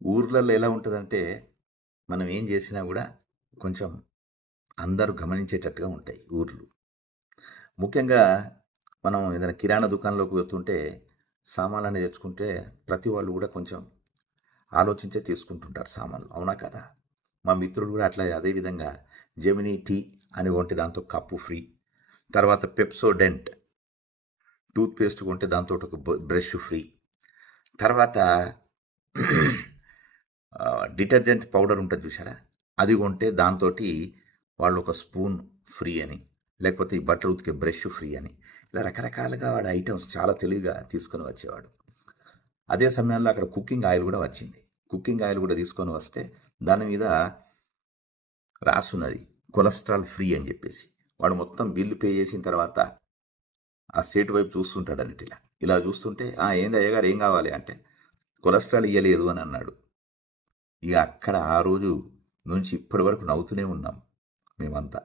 ఊర్లలో ఎలా ఉంటదంటే, మనం ఏం జేసినా గూడా కొంచెం అందరూ గమనించేటట్టుగా ఉంటాయి ఊర్లు. ముఖ్యంగా మనం ఏదైనా కిరాణా దుకాణంలోకి వెళ్తుంటే, సామాన్లన్నీ తెచ్చుకుంటే ప్రతి వాళ్ళు గూడా కొంచెం ఆలోచించే తీసుకుంటుంటారు సామాన్లు. అవునా కాదా? మా మిత్రుడు గూడా అట్లా అదే విధంగా జెమినీ టీ అని కొంటే దాంతో కప్పు ఫ్రీ. తర్వాత పెప్సోడెంట్ టూత్ పేస్ట్ కొంటే దాంతోటి ఒక బ్రష్ ఫ్రీ. తర్వాత డిటర్జెంట్ పౌడర్ ఉంటుంది చూసారా, అది కొంటే దాంతోటి వాళ్ళు ఒక స్పూన్ ఫ్రీ అని, లేకపోతే ఈ బట్టలు ఉతికే బ్రష్ ఫ్రీ అని, ఇలా రకరకాలుగా వాడు ఐటమ్స్ చాలా తెలివిగా తీసుకొని వచ్చేవాడు. అదే సమయంలో అక్కడ కుకింగ్ ఆయిల్ కూడా వచ్చింది. కుకింగ్ ఆయిల్ కూడా తీసుకొని వస్తే దాని మీద రాసున్నది కొలెస్ట్రాల్ ఫ్రీ అని చెప్పేసి. వాడు మొత్తం బిల్లు పే చేసిన తర్వాత ఆ సేటు వైపు చూస్తుంటాడు అన్నట్టు ఇలా ఇలా చూస్తుంటే, ఏంది అయ్యగారు ఏం కావాలి అంటే, కొలెస్ట్రాల్ ఇయ్యలేదు అని అన్నాడు. ఇక అక్కడ ఆ రోజు నుంచి ఇప్పటి వరకు నవ్వుతూనే ఉన్నాం మేమంతా.